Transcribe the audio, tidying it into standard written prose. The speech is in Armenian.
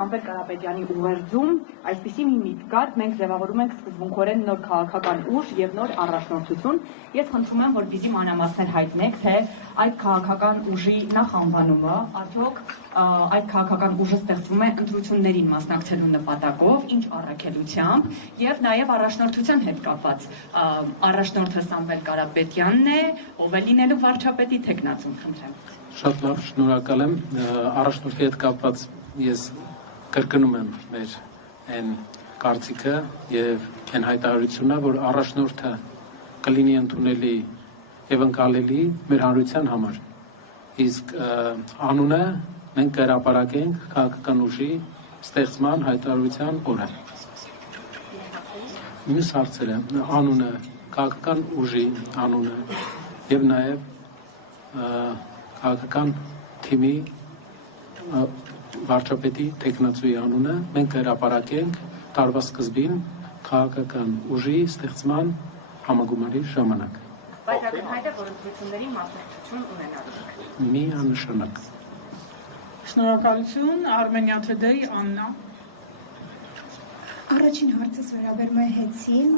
Ամբեր Կարապետյանի ուղերձում այսպիսի մի միտք կար, մենք ձևավորում ենք սկզբունքորեն նոր քաղաքական ուժ եւ նոր առաջնորդություն։ Ես խնդրում եմ, որպեսզի մանրամասներ հայտնեք, թե այդ քաղաքական ուժի նախանվանումը արդյոք այդ քաղաքական ուժը ստեղծվում է ընտրություններին մասնակցելու նպատակով, ինչ առաքելությամբ եւ նաեւ առաջնորդության հետ կապված առաջնորդը Սամվել Կարապետյանն է, ով է լինելու վարչապետի թեկնածուն, խնդրեմ։ Շատ լավ, շնորհակալ եմ առաջնորդի հետ կապված ես կրկնում եմ մեր այն կարծիքը եւ այն հայտարարությունը, որ առաջնորդը կլինի ընդունելի եւ ընկալելի մեր հանրության համար։ Իսկ անունը մենք կհրապարակենք քաղաքական ուժի ստեղծման հայտարարության օրը։ Մյուս հարցերը անունը, քաղաքական ուժի անունը եւ նաեւ քաղաքական թիմի վարչապետի տեխնացուի անունը մենք կհրապարակենք տարվա սկզբին քաղաքական ուժի ստեղծման համագումարի ժամանակ։ Բայց ակնհայտ է, որ ընտրությունների մասնակցություն ունենալու։ Միանշանակ։ Շնորհակալություն, Armenia Today, Աննա։ Առաջին հարցս վերաբերում է հեցին։